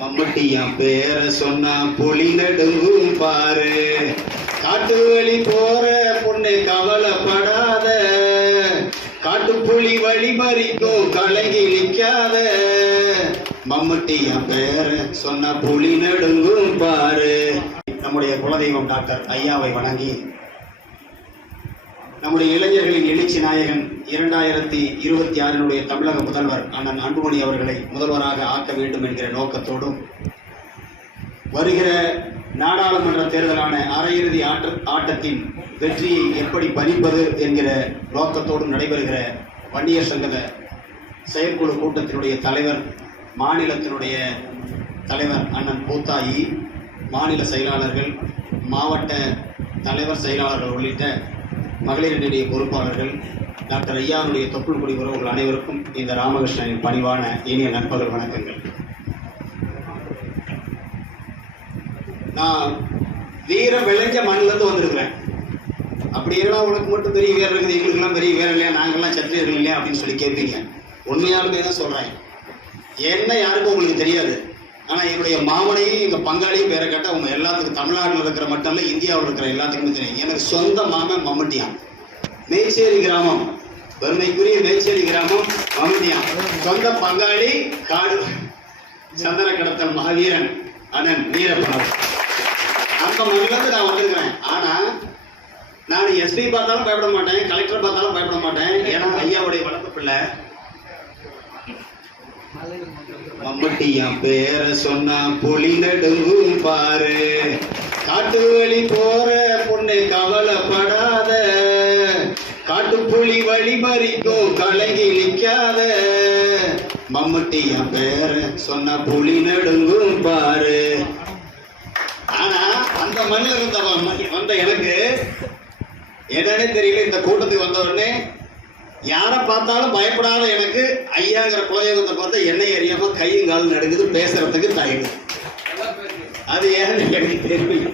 மம்மட்டி என் பேர சொன்னா புலி நடுங்கும் பாரு. காட்டு வழி போற பொண்ணு கவலைப்படாத. காட்டு புலி வழி மறிக்கும் கலங்கி நிற்காத மம்மட்டி என் பேரை சொன்னா புலி நடுங்கும் பாரு. நம்முடைய குலதெய்வம் டாக்டர் ஐயாவை வணங்கி நம்முடைய இளைஞர்களின் எழுச்சி நாயகன் இரண்டாயிரத்தி இருபத்தி ஆறினுடைய தமிழக முதல்வர் அண்ணன் அன்புமணி அவர்களை முதல்வராக ஆக்க வேண்டும் என்கிற நோக்கத்தோடும் வருகிற நாடாளுமன்ற தேர்தலான அரையிறுதி ஆட்ட ஆட்டத்தின் வெற்றியை எப்படி பறிப்பது என்கிற நோக்கத்தோடும் நடைபெறுகிற வன்னியர் சங்கத செயற்குழு கூட்டத்தினுடைய தலைவர் மாநிலத்தினுடைய தலைவர் அண்ணன் பூத்தாயி மாநில செயலாளர்கள் மாவட்ட தலைவர் செயலாளர்கள் உள்ளிட்ட மகளிரினுடைய பொறுப்பாளர்கள் டாக்டர் ஐயாவுடைய தொப்புள் குடி உறவுகள் அனைவருக்கும் இந்த ராமகிருஷ்ணனின் பணிவான இனிய நண்பர்கள் வணக்கங்கள். நான் வீரம் விளைஞ்ச மண்ணிலிருந்து வந்திருக்கிறேன். அப்படி ஏன்னா உனக்கு மட்டும் பெரிய வீரம் இருக்குது எங்களுக்கெல்லாம் பெரிய வீரம் இல்லையா நாங்கள்லாம் சத்திரியர்கள் இல்லையா அப்படின்னு சொல்லி கேட்பீங்க. உண்மையாலுமே தான் சொல்கிறேன் என்ன யாருக்கும் உங்களுக்கு தெரியாது. ஆனால் என்னுடைய மாமனையும் எங்கள் பங்காளியும் பேரை கேட்டால் அவங்க எல்லாத்துக்கும் தமிழ்நாட்டில் இருக்கிற மட்டும் இல்லை இந்தியாவில் இருக்கிற எல்லாத்துக்குமே தெரியும் எனக்கு சொந்த மாமன் மம்மட்டியான். மேச்சேரி கிராமம். பெருமைக்குரிய மேச்சேரி கிராமம் மம்மட்டியான். சொந்த பங்காளி காடு சந்தன கடத்தல் மகாவீரன் அண்ணன் வீரப்பனர் அந்த மண்ணிலிருந்து நான் வந்திருக்கிறேன். ஆனால் நான் எஸ்பி பார்த்தாலும் பயப்பட மாட்டேன் கலெக்டர் பார்த்தாலும் பயப்பட மாட்டேன். ஏன்னா ஐயாவுடைய வளர்ப்பு பிள்ளை. மம்மட்டி என் பேர சொன்னா புலி நடுங்கும் பாரு. காட்டு வழி போற பொண்ணு கவலைப்படாத. காட்டு புலி வழி மறிக்கும் கலங்கி நிக்காத. மம்மட்டி என் பேர சொன்னா புலி நடுங்கும் பாரு. ஆனா அந்த மண்ணில் இருந்த வந்த எனக்கு என்னன்னு தெரியல இந்த கூட்டத்துக்கு வந்த உடனே யாரை பார்த்தாலும் பயப்படாத எனக்கு ஐயாங்கிற குலயோகத்தை பார்த்தா என்னை அறியாம கையும் காலும் நடக்குது பேசுறதுக்கு தயங்குது. அது ஏன்னு எனக்கு தெரியல.